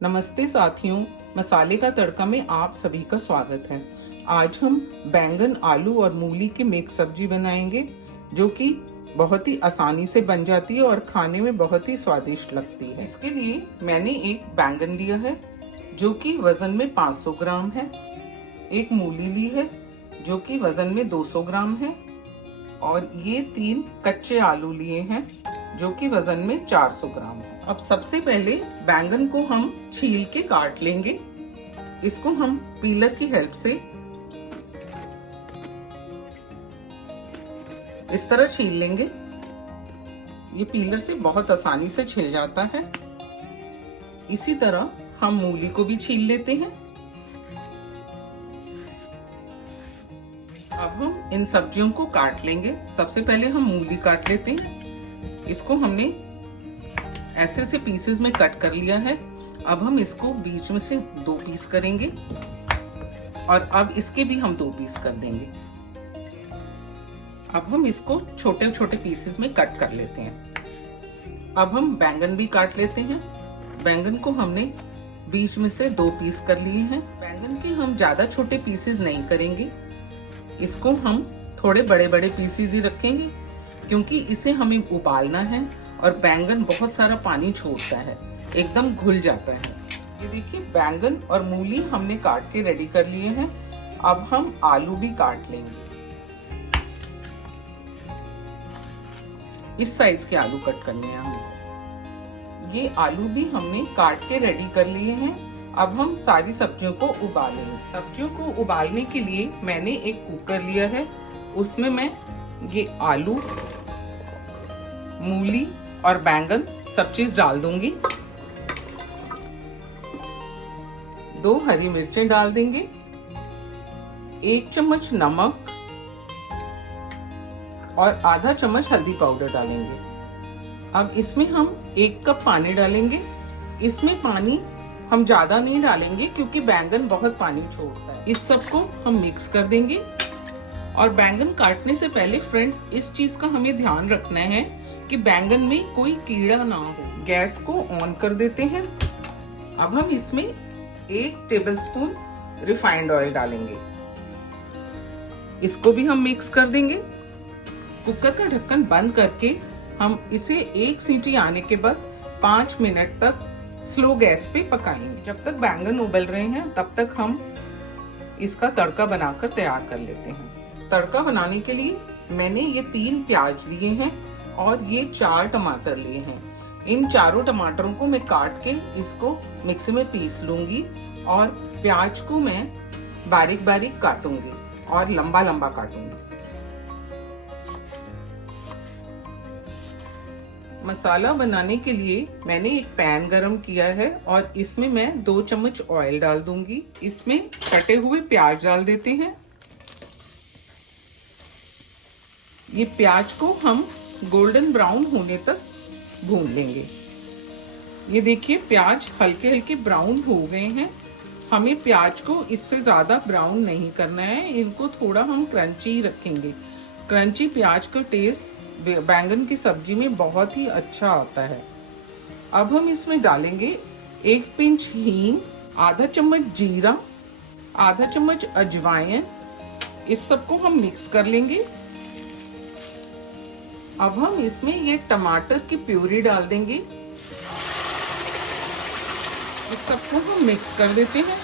नमस्ते साथियों, मसाले का तड़का में आप सभी का स्वागत है। आज हम बैंगन, आलू और मूली की मिक्स सब्जी बनाएंगे जो कि बहुत ही आसानी से बन जाती है और खाने में बहुत ही स्वादिष्ट लगती है। इसके लिए मैंने एक बैंगन लिया है जो कि वजन में 500 ग्राम है, एक मूली ली है जो कि वजन में 200 ग्राम है और ये 3 कच्चे आलू लिए हैं जो कि वजन में 400 ग्राम है। अब सबसे पहले बैंगन को हम छील के काट लेंगे। इसको हम पीलर की हेल्प से इस तरह छील लेंगे। ये पीलर से बहुत आसानी से छिल जाता है। इसी तरह हम मूली को भी छील लेते हैं। अब हम इन सब्जियों को काट लेंगे। सबसे पहले हम मूली काट लेते हैं। इसको हमने ऐसे ऐसे पीसेस में कट कर लिया है। अब हम इसको बीच में से 2 पीस करेंगे और अब इसके भी हम 2 पीस कर देंगे। अब हम इसको छोटे छोटे पीसेस में कट कर लेते हैं। अब हम बैंगन भी काट लेते हैं। बैंगन को हमने बीच में से 2 पीस कर लिए हैं। बैंगन के हम ज्यादा छोटे पीसेस नहीं करेंगे। इसको हम थोड़े बड़े बड़े पीसेस ही रखेंगे क्योंकि इसे हमें उबालना है और बैंगन बहुत सारा पानी छोड़ता है, एकदम घुल जाता है। ये देखिए, बैंगन और मूली हमने काट के रेडी कर लिए हैं। अब हम आलू भी काट लेंगे। इस साइज के आलू कट करने हैं हमें। ये आलू भी हमने काट के रेडी कर लिए हैं। अब हम सारी सब्जियों को उबालेंगे। सब्जियों को उबालने के लिए मैंने एक कुकर लिया है। उसमें मैं ये आलू, मूली और बैंगन सब चीज डाल दूंगी। 2 हरी मिर्चें डाल देंगे, 1 चम्मच नमक और आधा चम्मच हल्दी पाउडर डालेंगे। अब इसमें हम 1 कप पानी डालेंगे। इसमें पानी हम ज्यादा नहीं डालेंगे क्योंकि बैंगन बहुत पानी छोड़ता है। इस सब को हम मिक्स कर देंगे। और बैंगन काटने से पहले फ्रेंड्स, इस चीज का हमें ध्यान रखना है कि बैंगन में कोई कीड़ा ना हो। गैस को ऑन कर देते हैं। अब हम इसमें 1 टेबलस्पून रिफाइंड ऑयल डालेंगे। इसको भी हम मिक्स कर देंगे। कुकर का ढक्कन बंद करके हम इसे 1 सीटी आने के बाद 5 मिनट तक स्लो गैस पे पकाएंगे। जब तक बैंगन उबल रहे हैं तब तक हम इसका तड़का बनाकर तैयार कर लेते हैं। तड़का बनाने के लिए मैंने ये 3 प्याज लिए हैं और ये 4 टमाटर लिए हैं। इन चारों टमाटरों को मैं काट के इसको मिक्सी में पीस लूंगी और प्याज को मैं बारीक बारीक काटूंगी और लंबा लंबा काटूंगी। मसाला बनाने के लिए मैंने एक पैन गरम किया है और इसमें मैं 2 चम्मच ऑयल डाल दूंगी। इसमें कटे हुए प्याज डाल देते हैं। ये प्याज को हम गोल्डन ब्राउन होने तक भून लेंगे। ये देखिए, प्याज हल्के हल्के ब्राउन हो गए हैं। हमें प्याज को इससे ज्यादा ब्राउन नहीं करना है। इनको थोड़ा हम क्रंची रखेंगे। क्रंची प्याज का टेस्ट बैंगन की सब्जी में बहुत ही अच्छा आता है। अब हम इसमें डालेंगे 1 पिंच हींग, आधा चम्मच जीरा, आधा चम्मच अजवाइन। इस सबको हम मिक्स कर लेंगे। अब हम इसमें ये टमाटर की प्यूरी डाल देंगे। इस सबको हम मिक्स कर देते हैं।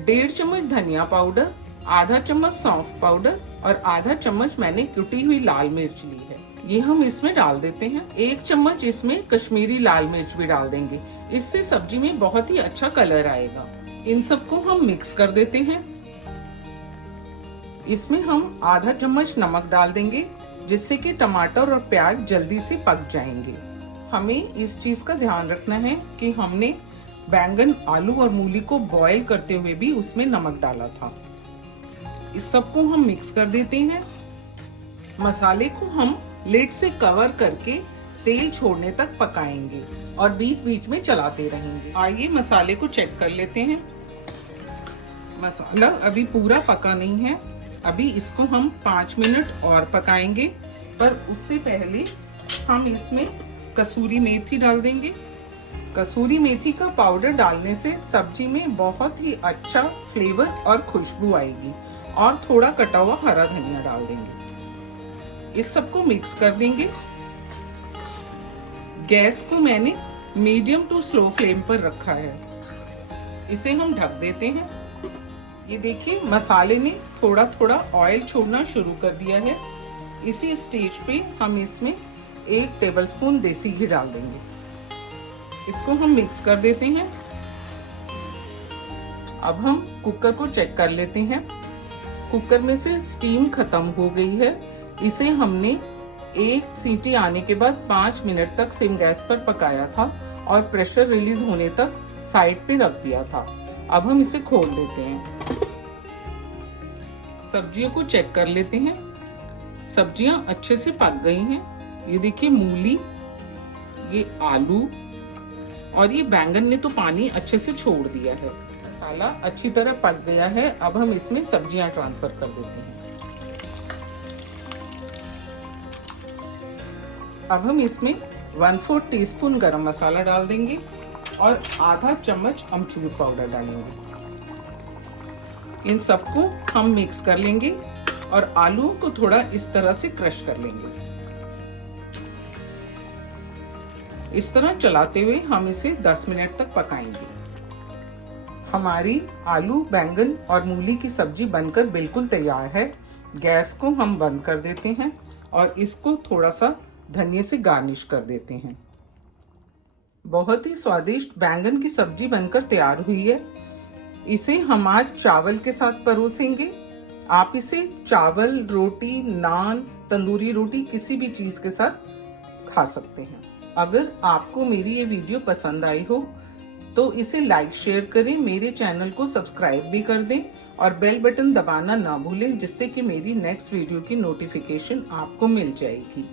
1.5 चम्मच धनिया पाउडर, आधा चम्मच सौंफ पाउडर और आधा चम्मच मैंने कुटी हुई लाल मिर्च ली है। ये हम इसमें डाल देते हैं। 1 चम्मच इसमें कश्मीरी लाल मिर्च भी डाल देंगे। इससे सब्जी में बहुत ही अच्छा कलर आएगा। इन सबको हम मिक्स कर देते हैं। इसमें हम आधा चम्मच नमक डाल देंगे जिससे कि टमाटर और प्याज जल्दी से पक जाएंगे। हमें इस चीज का ध्यान रखना है कि हमने बैंगन, आलू और मूली को बॉईल करते हुए भी उसमें नमक डाला था। इस सबको हम मिक्स कर देते हैं। मसाले को हम लिड से कवर करके तेल छोड़ने तक पकाएंगे और बीच बीच में चलाते रहेंगे। आइए मसाले को चेक कर लेते हैं। मसाला अभी पूरा पका नहीं है। अभी इसको हम 5 मिनट और पकाएंगे, पर उससे पहले हम इसमें कसूरी मेथी डाल देंगे कसूरी मेथी का पाउडर डालने से सब्जी में बहुत ही अच्छा फ्लेवर और खुशबू आएगी। और थोड़ा कटा हुआ हरा धनिया डाल देंगे। इस सबको मिक्स कर देंगे। गैस को मैंने मीडियम टू स्लो फ्लेम पर रखा है। इसे हम ढक देते हैं। ये देखिए मसाले ने थोड़ा थोड़ा ऑयल छोड़ना शुरू कर दिया है। इसी स्टेज पे हम इसमें 1 टेबलस्पून देसी घी डाल देंगे। इसको हम मिक्स कर देते हैं। अब हम कुकर को चेक कर लेते हैं। कुकर में से स्टीम खत्म हो गई है। इसे हमने 1 सीटी आने के बाद 5 मिनट तक सिम गैस पर पकाया था और प्रेशर रिलीज होने तक साइड पे रख दिया था। अब हम इसे खोल देते हैं। सब्जियों को चेक कर लेते हैं। सब्जियां अच्छे से पक गई हैं। ये देखिए मूली, ये आलू और ये बैंगन ने तो पानी अच्छे से छोड़ दिया है। मसाला अच्छी तरह पक गया है। अब हम इसमें सब्जियां ट्रांसफर कर देते हैं। अब हम इसमें 1/4 टीस्पून गरम मसाला डाल देंगे और आधा चम्मच अमचूर पाउडर डालेंगे। इन सबको हम मिक्स कर लेंगे और आलूओं को थोड़ा इस तरह से क्रश कर लेंगे। इस तरह चलाते हुए हम इसे 10 मिनट तक पकाएंगे। हमारी आलू, बैंगन और मूली की सब्जी बनकर बिल्कुल तैयार है। गैस को हम बंद कर देते हैं और इसको थोड़ा सा धनिया से गार्निश कर देते हैं। बहुत ही स्वादिष्ट बैंगन की सब्जी बनकर तैयार हुई है। इसे हम आज चावल के साथ परोसेंगे। आप इसे चावल, रोटी, नान, तंदूरी रोटी किसी भी चीज के साथ खा सकते हैं। अगर आपको मेरी ये वीडियो पसंद आई हो तो इसे लाइक, शेयर करें, मेरे चैनल को सब्सक्राइब भी कर दें और बेल बटन दबाना ना भूलें, जिससे कि मेरी नेक्स्ट वीडियो की नोटिफिकेशन आपको मिल जाएगी।